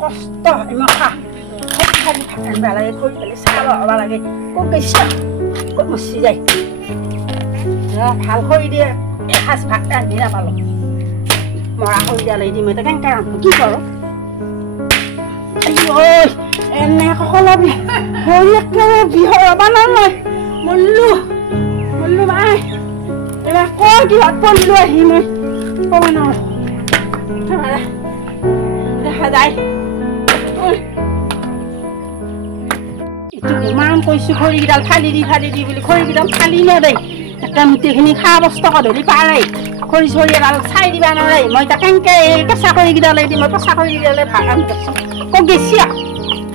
কষ্ট ইমান খা খালি ভাত লাগে কৰি পেলাই চাহ হ'ব লাগে ক'ত গৈছে ক'ত মচি যায় ভাল কৰি দিয়ে এসাঁজ ভাত ৰান্ধি নাপালোঁ মৰা কৰি দিয়ালে দিম এতিয়া কেনেকৈ ৰান্ধো কি কৰোঁ এনে সকলো ভৰি একেবাৰে বিহৰব নহয় মল্লো মল্লো ভাই এবাৰ কৈ কিহত পৰিলোঁ আহি মই ক'ব নোৱাৰোঁ দেখা যায় ইমান কৈছোঁ খৰিকেইডাল ফালি দি বুলি খৰিকেইডাল ফালি নেদেই একদম গোটেইখিনি খা বস্তু ধৰি পাৰে খৰি চৰি এডাল চাই দিবা নোৱাৰে মই এতিয়া কেনেকৈ কেঁচা খৰিকেইডালে দিম মই কেঁচা খৰিকেইডালে ভাত ৰান্ধিছোঁ ক'ত গেছি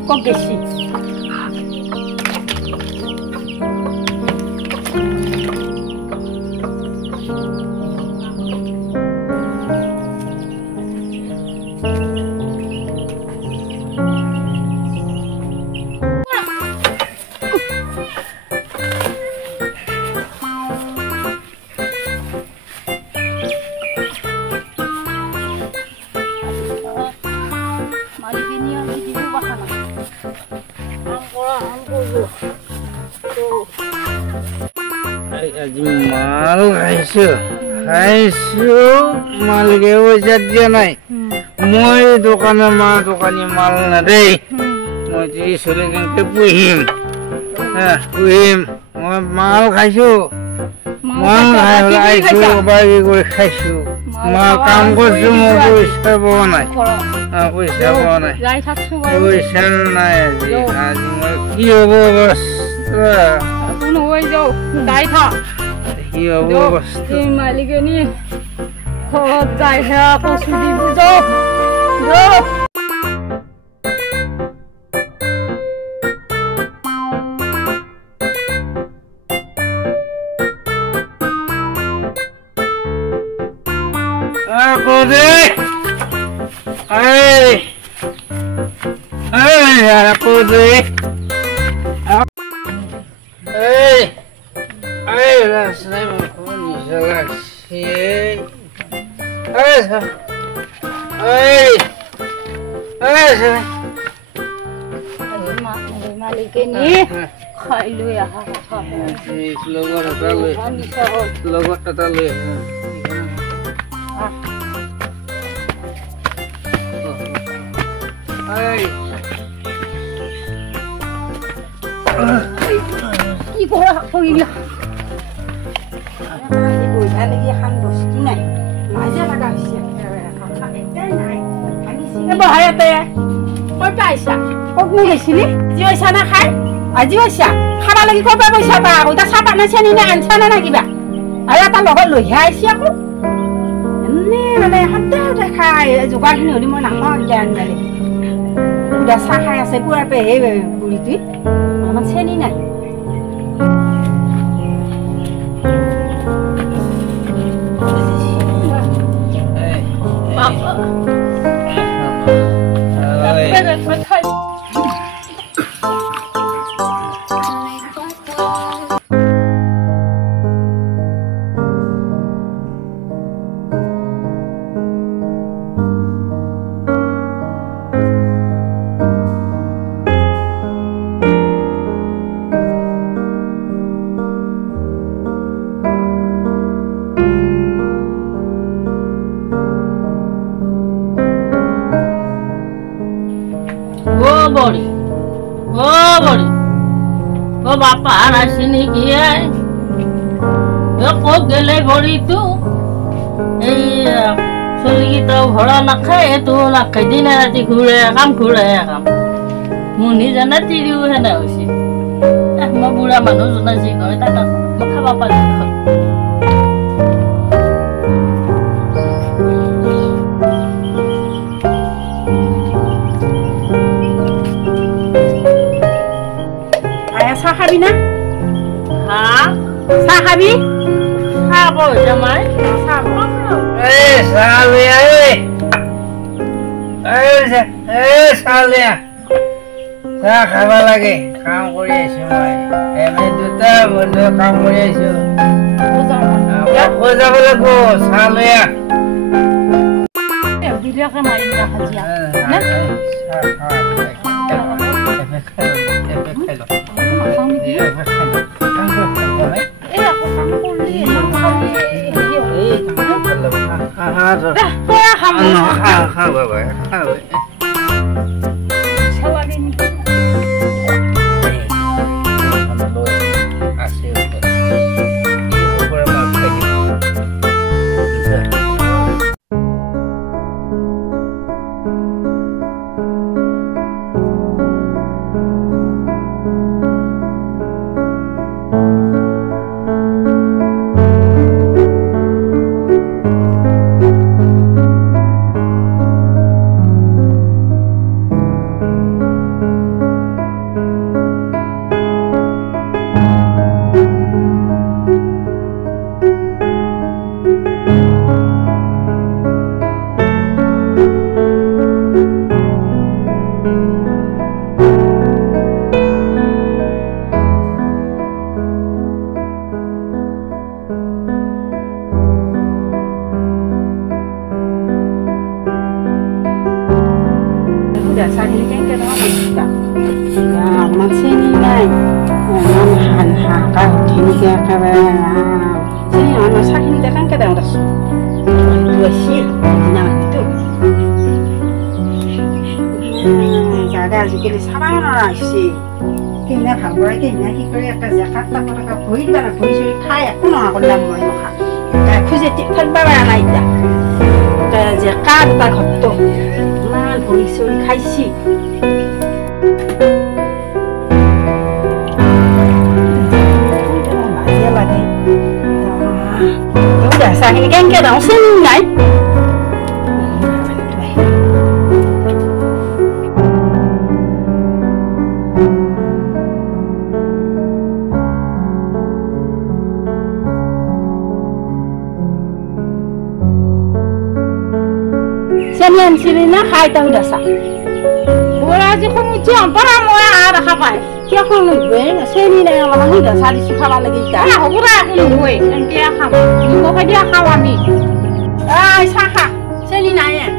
ক'ত গেছি আজি মাল খাইছো মালকে পইচা দিয়া নাই মই দোকানে দোকানী মাল নেদেই মই চলি কেনেকে পুহিম মই মাল খাইছো মাল খাই বাগি কৰি খাইছো মাল কাম কৰিছো মই পইচা পোৱা নাই পইচা নাই আজি মই কি হব অৱস্থা কি হব অৱস্থা মালিকনী ঘৰত যাই হে কচু দিব মালিকনী খাই লৈ আহা লগত এটা লৈ কি কৰা কৰিলা লাগি এখন বস্তু নাই লাজে লগা হৈছে ক'ত পাইছা ক'ত নো গৈছিলি যি হৈছা না খাই আজি হৈছা খাবা লাগি ক'ৰ পৰা পইচা পা আকৌ এতিয়া চাহ পানী চেনি নে আনছা নে কিবা আৰু এটা লগত লৈহে আহিছে আকৌ এনে মানে সদায় খাই যোগাৰখিনি হ'লে মই নাপাওঁ এতিয়া আনিলে এতিয়া চাহ খাই আছে পুৱাৰ পে সেই বুঢ়ীটোৱে আমাৰ চেনি নাই বাপা আসেনি গিয়ে ক'ত গেলে ভৰিটো এই চলিকেইটাও ভৰা নাখায় এইটো নাখায় দিনে ৰাতি ঘূৰে কাম মোৰ নিজনে তিৰিও হেনে হৈছে মই বুঢ়া মানুহজনে যি কয় তাক মই খাব পাৰি চাহ খাবি না চাহ খাবি খাব জামাই চাহ খাব লাগে কাম কৰি আছো মই দুটা বন্ধু কাম কৰি আছো যাব লাগিব চাহ লৈ আহ বিলিয়াকে মাৰি দিয়া হাজিয়া আজিকালি চাবা নোৱাৰা হৈছে কেনে ভাল কৰে কেনে কি কৰে এটা জেকাত টকা ভৰি দিবা না ভৰি চৰি খাই একো নহয় কৰিলাম মই নখা খোজে থাকিব পৰা নাই এতিয়া জেকা দুটা ঘট্ট ইমান ভৰি চৰি খাইছি লাগে চাহখিনি কেনেকৈ দাওঁ চেনি নাই Sian sini na khai tahu dasa. Bola je kamu jam para moya ada kapai. Kia kamu gue sini na yang lama dasa di suka lagi kita. Ah, bola aku gue yang kia kamu. Mau ke dia kawami. Ah, saka sini na ya.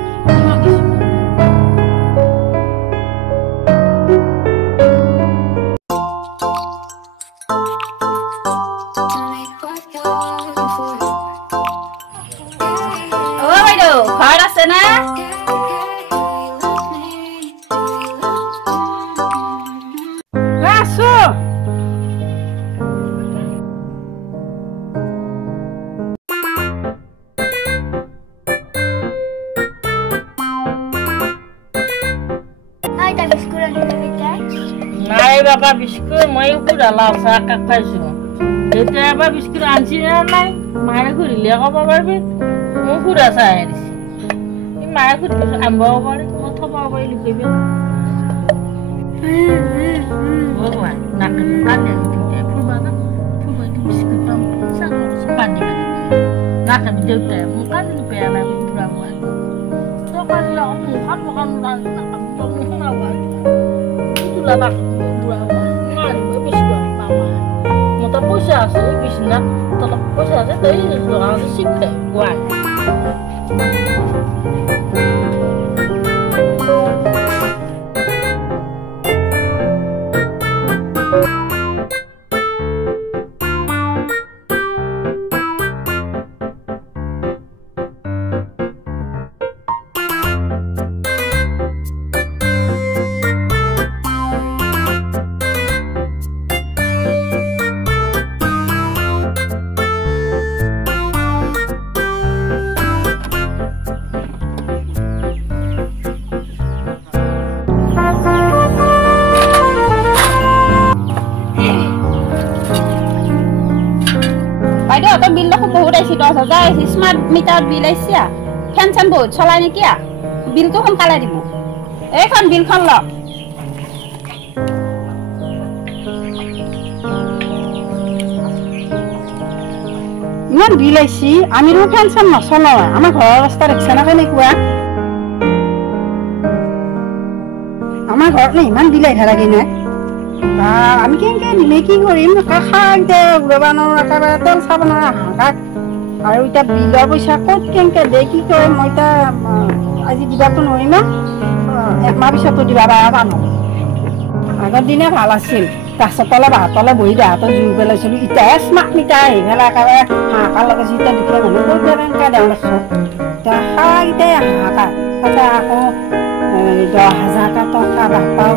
Oh, aduh, kau dah sana? Nai bapa biskut, mai ukur dalam sakak kayu. Jadi apa biskut anjingnya nai, mai aku lihat apa berbe, ukur rasa ini. Ini mai aku ambil apa ni, mau thapa apa ini kebe. Oh, nak ketan ya, pun mana itu biskut tam, sangat sepan juga. Nak kebetul tu, bukan itu payah itu ramai. So kalau bukan nak kebetul apa, itu lah nak. Pusat sih bisnya, tetap pusat sih dari orang sih kuat. Atau bill aku बहुत ऐसी 10,000 smart meter bill ऐसी आ फैंसन बहुत चलाने क्या bill तो हम काला दिबो एक हम बिल खान लो इमान बिल ऐसी आमिरो फैंसन नसलो आमार घर रास्ता रखছে না কেনে কুয়া আমার ঘর না ইমান বিল আইরা লাগে না আমি কেনকে দিলে কি করিম খাক দে উড়বানোর একেবারে তেল চাবনোর হাঁকাক আৰু এতিয়া বিলৰ পইচা ক'ত কেনেকৈ দে কি কৰে মই এতিয়া আজি দিবাতো নোৱাৰিম একমাহ পিছতো দিবা পাৰা জানো আগৰ দিনে ভাল আছিল গাছৰ তলে বাঁহৰ তলে বহি বাহঁতৰ জুই পেলাইছিলোঁ এতিয়াহে স্মাৰ্ট মিটাৰ আহি পেলাই একেবাৰে হাহাকাৰ লগাইছে এতিয়া দুখীয়া মানুহ ক'ত কেনেকৈ দেওঁ লাগছোঁ এতিয়া সাৰাকেইটাই হাহাকাৰ তাতে আকৌ 10,000 টকা বাপাও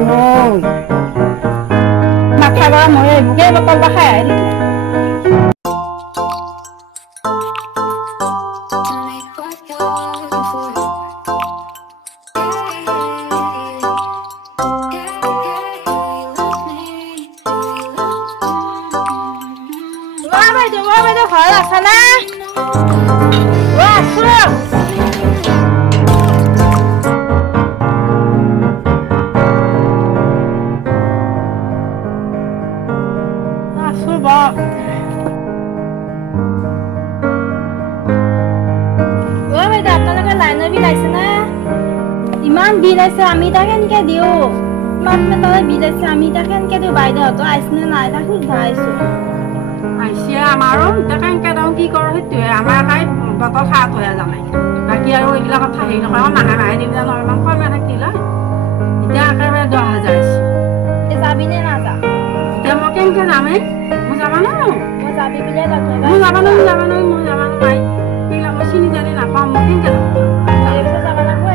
মাথা গৰম হৈ আহিবগৈ বটল বা খাই আহি ঘৰত আছা না আছো আপোনালোকে লাইনৰ বিল আহিছে না ইমান বিল আহিছে আমি তাক কেনেকে দিওঁ ইমান তাতে বিল আহিছে আমি তাক কেনেকে দিওঁ বাইদেউহঁতো আহিছেনে নাই তাক সুধা আহিছো আহিছে আমাৰো এতিয়া কেনেকে দিওঁ কি কৰোঁ সেইটোৱে আমাৰ কাই বটল খাই থৈ জানাই বাকী আৰু এইবিলাক কথা হেৰি নকৰে মাহে মাহে দিম জানো ইমান কমে থাকিলে এতিয়া একেবাৰে 10,000 আহিছে যাবিনে নাযা এতিয়া মই কেনেকে যামেই মই যাবা নোৱাৰো মই যাবি বুলিয়ে মই যাবা নোৱাৰিম মাই সেইবিলাক মই চিনি জানি নাপাওঁ মই কেনেকে যাব লাগিব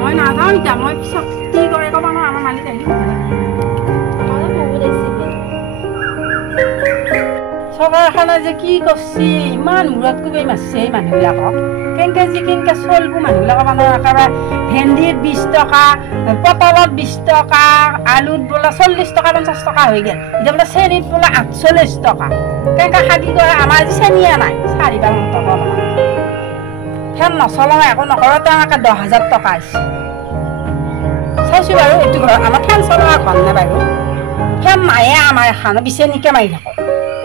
মই নাযাওঁ এতিয়া মই পিছত কি কৰে ক'ব নোৱাৰো আমাৰ মালিক আহিব চৰকাৰখনে যে কি কৰিছে ইমান মূৰত কোবাই মাৰিছে এই মানুহবিলাকক কেনেকৈ যে কেনেকৈ চলিব মানুহবিলাকৰ মানে একেবাৰে ভেন্দিত 20 টকা পটলত 20 টকা আলুত বোলে 40 টকা 50 টকা হৈ গ'ল এতিয়া বোলে চেনীত বোলে 48 টকা কেনেকৈ খাগি কৰে আমাৰ আজি চেনীয়ে নাই 4-5 টকা ফেন নচলাওঁ একো নকৰোঁ তেওঁলোকে 10,000 টকা আহিছে চাইছোঁ বাৰু এইটো ঘৰ আমাৰ ফেন চলোৱা ঘৰ নে বাৰু ফেন নায়ে আমাৰ এখন বিচনীকে মাৰি থাকোঁ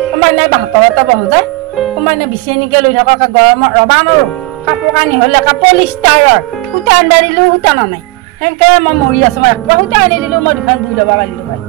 সোমাই নাই বাহঁতৰতে বহো যায় সোমাই নাই বিচনীকে লৈ থাকক গৰমত ৰবা নোৱাৰোঁ কাপোৰ কানি হ'লে পলিষ্টাৰৰ সূতা আনি দিলোঁ সূতা নানাই সেনেকৈ মই মৰি আছোঁ মই একবাৰ সূতা আনি দিলোঁ মই দুখন বুই ল'ব পাৰিলোঁ ভাই